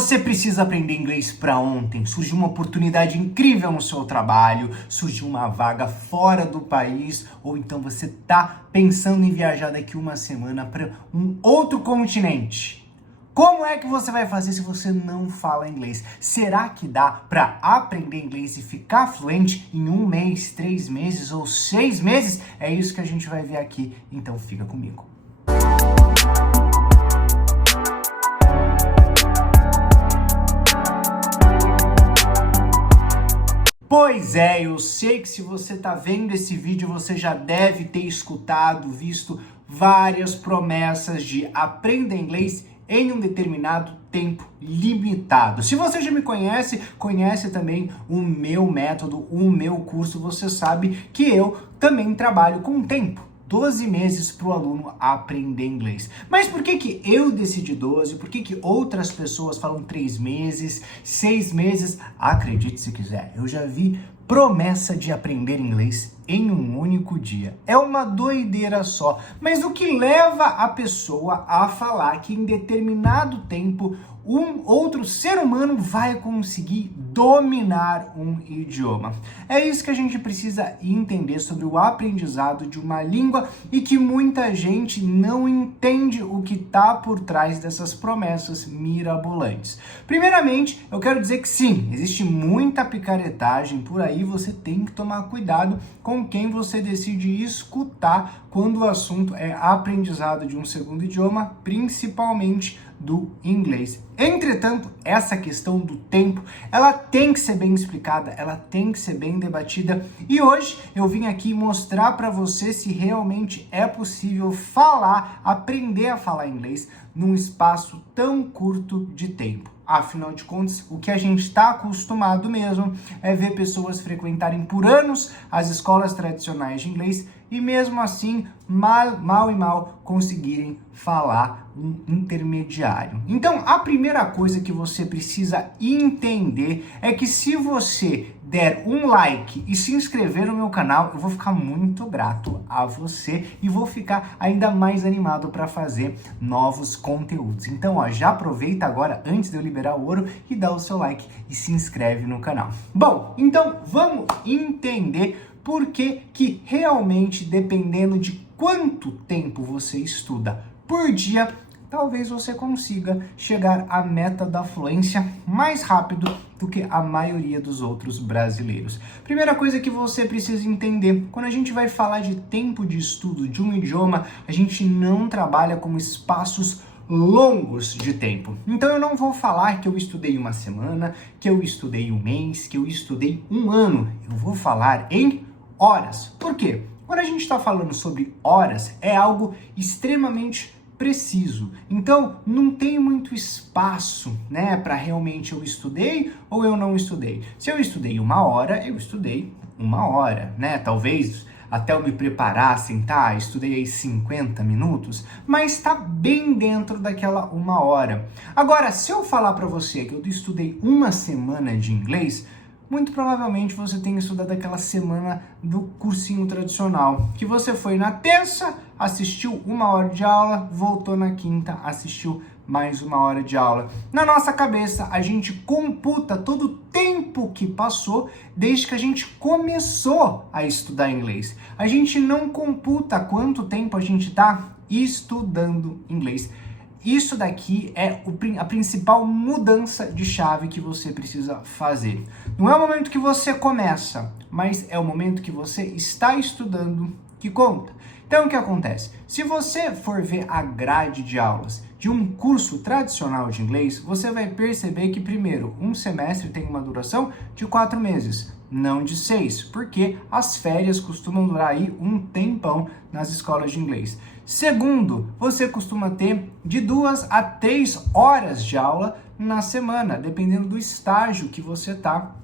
Você precisa aprender inglês para ontem. Surgiu uma oportunidade incrível no seu trabalho, surgiu uma vaga fora do país, ou então você está pensando em viajar daqui uma semana para um outro continente. Como é que você vai fazer se você não fala inglês? Será que dá para aprender inglês e ficar fluente em 1 mês, 3 meses ou 6 meses? É isso que a gente vai ver aqui, então fica comigo. Pois é, eu sei que se você está vendo esse vídeo, você já deve ter escutado, visto várias promessas de aprender inglês em um determinado tempo limitado. Se você já me conhece, conhece também o meu método, o meu curso, você sabe que eu também trabalho com tempo. 12 meses para o aluno aprender inglês. Mas por que eu decidi 12? Por que outras pessoas falam 3 meses, 6 meses? Acredite se quiser, eu já vi promessa de aprender inglês em um único dia. É uma doideira só. Mas o que leva a pessoa a falar que em determinado tempo um outro ser humano vai conseguir dominar um idioma? É isso que a gente precisa entender sobre o aprendizado de uma língua e que muita gente não entende o que está por trás dessas promessas mirabolantes. Primeiramente, eu quero dizer que sim, existe muita picaretagem por aí, você tem que tomar cuidado com quem você decide escutar quando o assunto é aprendizado de um segundo idioma, principalmente do inglês. Entretanto, essa questão do tempo, ela tem que ser bem explicada, ela tem que ser bem debatida, e hoje eu vim aqui mostrar para você se realmente é possível aprender a falar inglês num espaço tão curto de tempo. Afinal de contas, o que a gente está acostumado mesmo é ver pessoas frequentarem por anos as escolas tradicionais de inglês e mesmo assim, mal conseguirem falar um intermediário. Então, a primeira coisa que você precisa entender é que se você der um like e se inscrever no meu canal, eu vou ficar muito grato a você e vou ficar ainda mais animado para fazer novos conteúdos. Então, já aproveita agora, antes de eu liberar o ouro, e dá o seu like e se inscreve no canal. Bom, então vamos entender por que realmente, dependendo de quanto tempo você estuda por dia, talvez você consiga chegar à meta da fluência mais rápido do que a maioria dos outros brasileiros. Primeira coisa que você precisa entender, quando a gente vai falar de tempo de estudo de um idioma, a gente não trabalha com espaços longos de tempo. Então eu não vou falar que eu estudei uma semana, que eu estudei um mês, que eu estudei um ano. Eu vou falar em horas. Por quê? Quando a gente está falando sobre horas, é algo extremamente preciso. Então, não tem muito espaço, né, para realmente eu estudei ou eu não estudei. Se eu estudei 1 hora, eu estudei 1 hora, né? Talvez até eu me preparar, sentar, estudei aí 50 minutos, mas está bem dentro daquela 1 hora. Agora, se eu falar para você que eu estudei 1 semana de inglês, muito provavelmente você tenha estudado aquela semana do cursinho tradicional, que você foi na terça, assistiu 1 hora de aula, voltou na quinta, assistiu mais 1 hora de aula. Na nossa cabeça, a gente computa todo o tempo que passou desde que a gente começou a estudar inglês. A gente não computa quanto tempo a gente está estudando inglês. Isso daqui é a principal mudança de chave que você precisa fazer. Não é o momento que você começa, mas é o momento que você está estudando que conta. Então, o que acontece? Se você for ver a grade de aulas de um curso tradicional de inglês, você vai perceber que, primeiro, um semestre tem uma duração de 4 meses, não de 6, porque as férias costumam durar aí um tempão nas escolas de inglês. Segundo, você costuma ter de 2 a 3 horas de aula na semana, dependendo do estágio que você está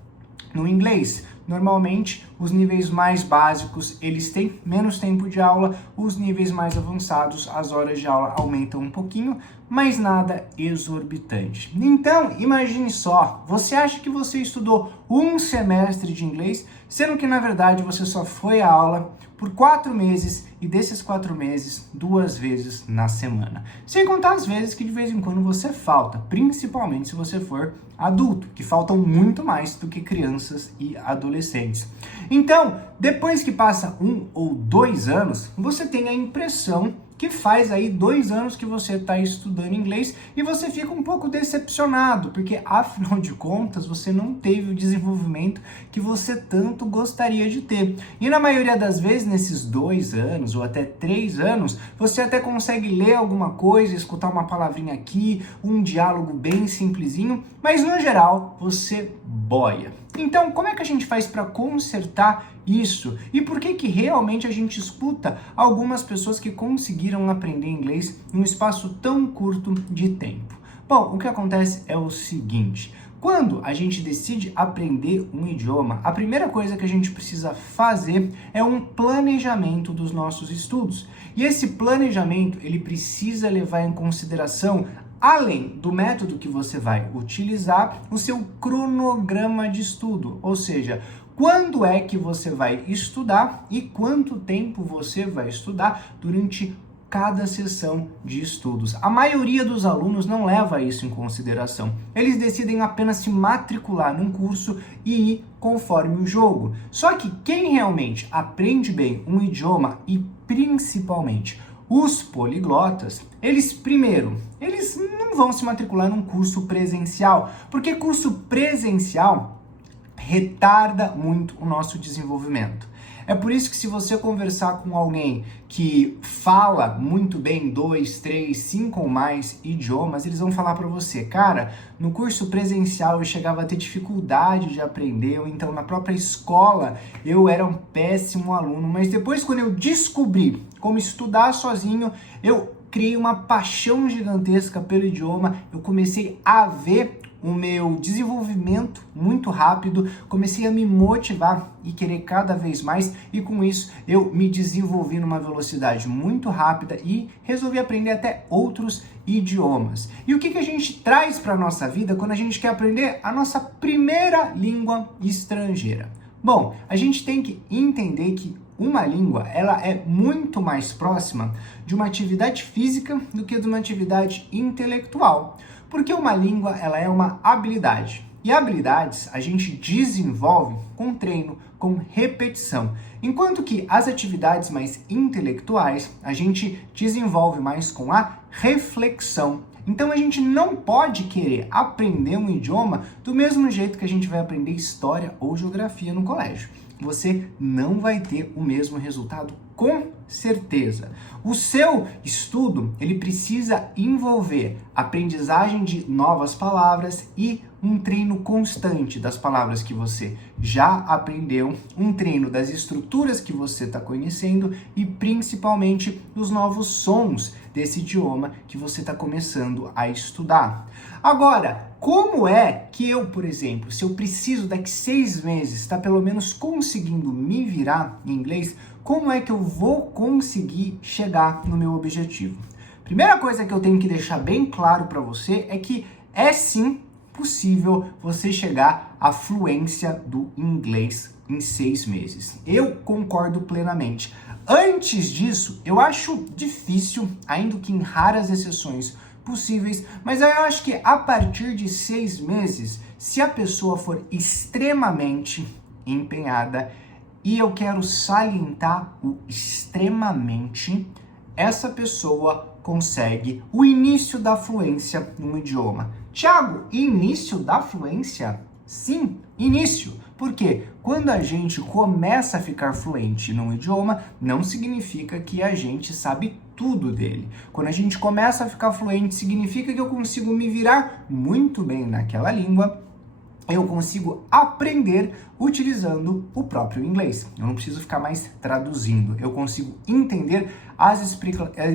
no inglês. Normalmente, os níveis mais básicos, eles têm menos tempo de aula, os níveis mais avançados, as horas de aula aumentam um pouquinho, mas nada exorbitante. Então, imagine só, você acha que você estudou um semestre de inglês, sendo que, na verdade, você só foi à aula por 4 meses e desses 4 meses, 2 vezes na semana. Sem contar as vezes que de vez em quando você falta, principalmente se você for adulto, que faltam muito mais do que crianças e adolescentes. Então, depois que passa 1 ou 2 anos, você tem a impressão que faz aí 2 anos que você está estudando inglês e você fica um pouco decepcionado, porque afinal de contas você não teve o desenvolvimento que você tanto gostaria de ter. E na maioria das vezes, nesses 2 anos ou até 3 anos, você até consegue ler alguma coisa, escutar uma palavrinha aqui, um diálogo bem simplesinho, mas no geral você boia. Então, como é que a gente faz para consertar isso? E por que realmente a gente escuta algumas pessoas que conseguiram aprender inglês em um espaço tão curto de tempo? Bom, o que acontece é o seguinte: quando a gente decide aprender um idioma, a primeira coisa que a gente precisa fazer é um planejamento dos nossos estudos. E esse planejamento, ele precisa levar em consideração, além do método que você vai utilizar, o seu cronograma de estudo, ou seja, quando é que você vai estudar e quanto tempo você vai estudar durante cada sessão de estudos. A maioria dos alunos não leva isso em consideração. Eles decidem apenas se matricular num curso e ir conforme o jogo. Só que quem realmente aprende bem um idioma e principalmente os poliglotas, eles não vão se matricular num curso presencial, porque curso presencial retarda muito o nosso desenvolvimento. É por isso que se você conversar com alguém que fala muito bem 2, 3, 5 ou mais idiomas, eles vão falar para você, cara, no curso presencial eu chegava a ter dificuldade de aprender, ou então na própria escola eu era um péssimo aluno, mas depois quando eu descobri como estudar sozinho, eu criei uma paixão gigantesca pelo idioma, eu comecei a ver o meu desenvolvimento muito rápido, comecei a me motivar e querer cada vez mais, e com isso eu me desenvolvi numa velocidade muito rápida e resolvi aprender até outros idiomas. E o que a gente traz para a nossa vida quando a gente quer aprender a nossa primeira língua estrangeira? Bom, a gente tem que entender que uma língua, ela é muito mais próxima de uma atividade física do que de uma atividade intelectual. Porque uma língua, ela é uma habilidade. E habilidades a gente desenvolve com treino, com repetição. Enquanto que as atividades mais intelectuais, a gente desenvolve mais com a reflexão. Então a gente não pode querer aprender um idioma do mesmo jeito que a gente vai aprender história ou geografia no colégio. Você não vai ter o mesmo resultado, com certeza. O seu estudo, ele precisa envolver aprendizagem de novas palavras e um treino constante das palavras que você já aprendeu, um treino das estruturas que você está conhecendo e principalmente dos novos sons desse idioma que você está começando a estudar. Agora, como é que eu, por exemplo, se eu preciso daqui 6 meses estar pelo menos conseguindo me virar em inglês, como é que eu vou conseguir chegar no meu objetivo? Primeira coisa que eu tenho que deixar bem claro para você é que é sim possível você chegar à fluência do inglês em 6 meses. Eu concordo plenamente. Antes disso, eu acho difícil, ainda que em raras exceções possíveis, mas eu acho que a partir de 6 meses, se a pessoa for extremamente empenhada, e eu quero salientar o extremamente, essa pessoa consegue o início da fluência num idioma. Thiago, início da fluência? Sim, início. Porque quando a gente começa a ficar fluente num idioma, não significa que a gente sabe tudo dele. Quando a gente começa a ficar fluente, significa que eu consigo me virar muito bem naquela língua, eu consigo aprender utilizando o próprio inglês. Eu não preciso ficar mais traduzindo, eu consigo entender as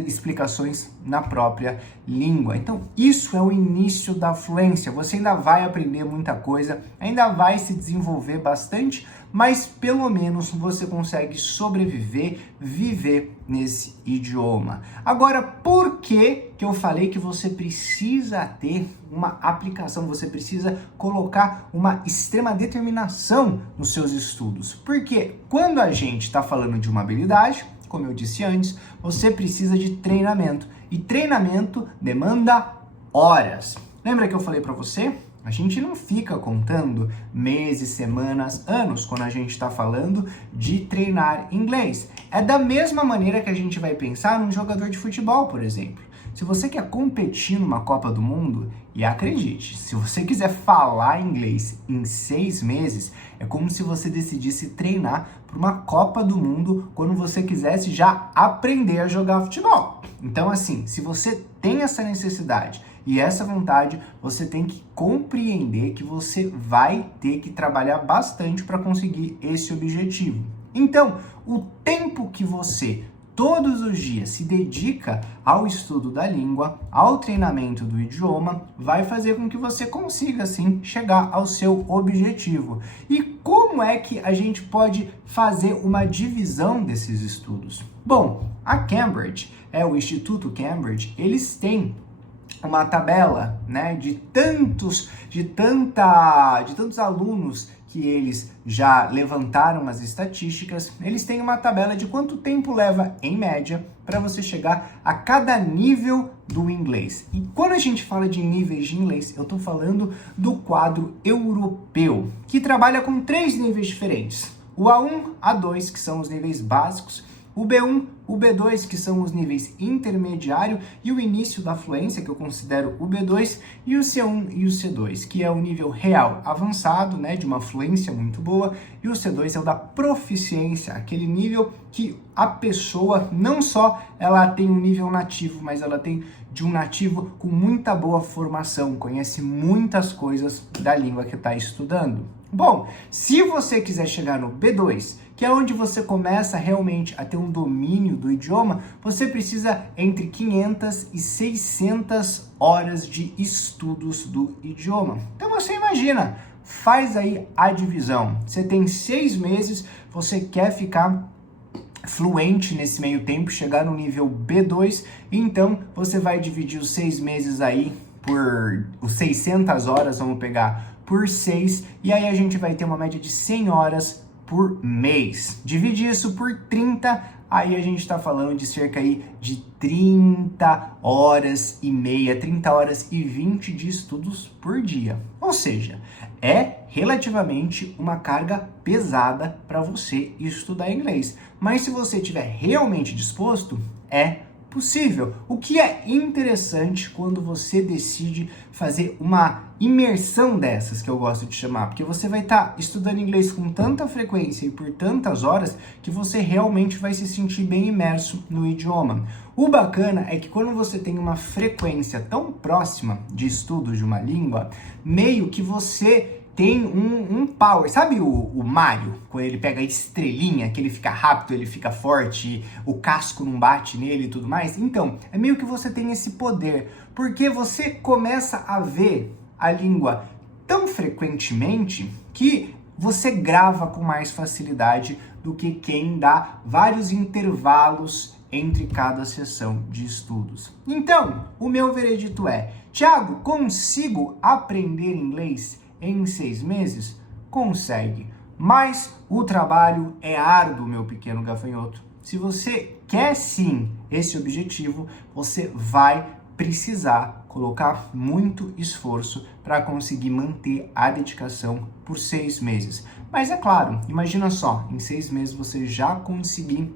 explicações na própria língua. Então, isso é o início da fluência. Você ainda vai aprender muita coisa, ainda vai se desenvolver bastante, mas pelo menos você consegue sobreviver, viver nesse idioma. Agora, por que eu falei que você precisa ter uma aplicação, você precisa colocar uma extrema determinação nos seus estudos? Porque quando a gente está falando de uma habilidade, como eu disse antes, você precisa de treinamento. E treinamento demanda horas. Lembra que eu falei para você? A gente não fica contando meses, semanas, anos quando a gente está falando de treinar inglês. É da mesma maneira que a gente vai pensar num jogador de futebol, por exemplo. Se você quer competir numa Copa do Mundo, e acredite, se você quiser falar inglês em 6 meses, é como se você decidisse treinar para uma Copa do Mundo quando você quisesse já aprender a jogar futebol. Então, assim, se você tem essa necessidade e essa vontade, você tem que compreender que você vai ter que trabalhar bastante para conseguir esse objetivo. Então, o tempo que você todos os dias se dedica ao estudo da língua, ao treinamento do idioma, vai fazer com que você consiga, sim, chegar ao seu objetivo. E como é que a gente pode fazer uma divisão desses estudos? Bom, a Cambridge, o Instituto Cambridge, eles têm uma tabela, né, de tantos alunos que eles já levantaram as estatísticas. Eles têm uma tabela de quanto tempo leva, em média, para você chegar a cada nível do inglês. E quando a gente fala de níveis de inglês, eu estou falando do quadro europeu, que trabalha com 3 níveis diferentes. O A1, A2, que são os níveis básicos, o B1, o B2, que são os níveis intermediário, e o início da fluência, que eu considero o B2, e o C1 e o C2, que é o nível real avançado, né, de uma fluência muito boa, e o C2 é o da proficiência, aquele nível que a pessoa não só ela tem um nível nativo, mas ela tem de um nativo com muita boa formação, conhece muitas coisas da língua que está estudando. Bom, se você quiser chegar no B2, que é onde você começa realmente a ter um domínio do idioma, você precisa entre 500 e 600 horas de estudos do idioma. Então você imagina, faz aí a divisão. Você tem 6 meses, você quer ficar fluente nesse meio tempo, chegar no nível B2, então você vai dividir os 6 meses aí por os 600 horas, vamos pegar por 6, e aí a gente vai ter uma média de 100 horas por mês. Divide isso por 30, aí a gente está falando de cerca aí de 30 horas e meia, 30 horas e 20 de estudos por dia. Ou seja, é relativamente uma carga pesada para você estudar inglês. Mas se você estiver realmente disposto, é possível. O que é interessante quando você decide fazer uma imersão dessas, que eu gosto de chamar, porque você vai estar estudando inglês com tanta frequência e por tantas horas que você realmente vai se sentir bem imerso no idioma. O bacana é que quando você tem uma frequência tão próxima de estudo de uma língua, meio que você tem um power. Sabe o Mario, quando ele pega a estrelinha, que ele fica rápido, ele fica forte, o casco não bate nele e tudo mais? Então, é meio que você tem esse poder, porque você começa a ver a língua tão frequentemente que você grava com mais facilidade do que quem dá vários intervalos entre cada sessão de estudos. Então, o meu veredito é: Thiago, consigo aprender inglês em 6 meses? Consegue, mas o trabalho é árduo, meu pequeno gafanhoto. Se você quer sim esse objetivo, você vai precisar colocar muito esforço para conseguir manter a dedicação por 6 meses. Mas é claro, imagina só, em 6 meses você já conseguir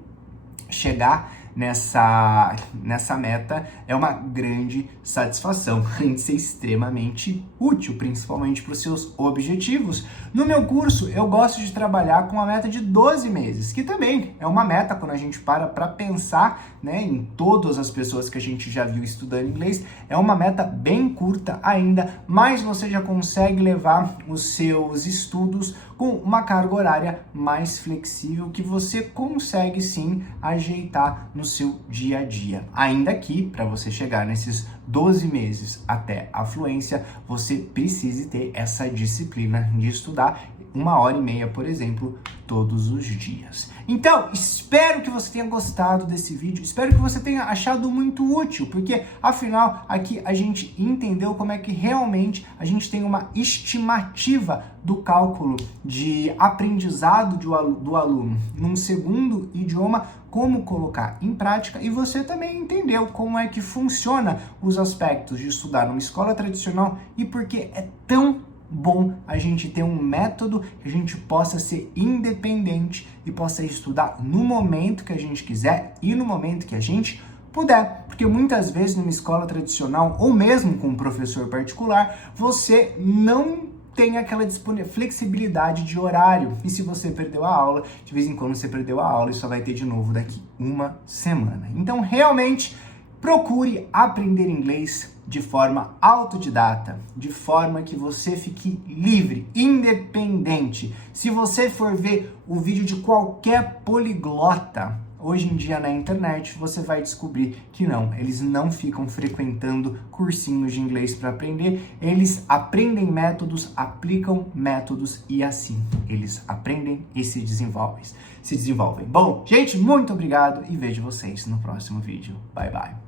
chegar nessa meta, é uma grande satisfação, além de ser extremamente útil, principalmente para os seus objetivos. No meu curso, eu gosto de trabalhar com a meta de 12 meses, que também é uma meta quando a gente para pensar, né, em todas as pessoas que a gente já viu estudando inglês, é uma meta bem curta ainda, mas você já consegue levar os seus estudos com uma carga horária mais flexível, que você consegue sim ajeitar no no seu dia a dia. Ainda que, para você chegar nesses 12 meses até a fluência, você precise ter essa disciplina de estudar 1h30, por exemplo, todos os dias. Então, espero que você tenha gostado desse vídeo, espero que você tenha achado muito útil, porque afinal aqui a gente entendeu como é que realmente a gente tem uma estimativa do cálculo de aprendizado do aluno num segundo idioma, como colocar em prática, e você também entendeu como é que funciona os aspectos de estudar numa escola tradicional e por que é tão bom a gente ter um método que a gente possa ser independente e possa estudar no momento que a gente quiser e no momento que a gente puder, porque muitas vezes numa escola tradicional ou mesmo com um professor particular, você não tem aquela flexibilidade de horário, e se você perdeu a aula, de vez em quando você perdeu a aula e só vai ter de novo daqui uma semana. Então realmente procure aprender inglês de forma autodidata, de forma que você fique livre, independente. Se você for ver o vídeo de qualquer poliglota, hoje em dia na internet, você vai descobrir que não, eles não ficam frequentando cursinhos de inglês para aprender, eles aprendem métodos, aplicam métodos e assim eles aprendem e se desenvolvem. Bom, gente, muito obrigado e vejo vocês no próximo vídeo. Bye, bye.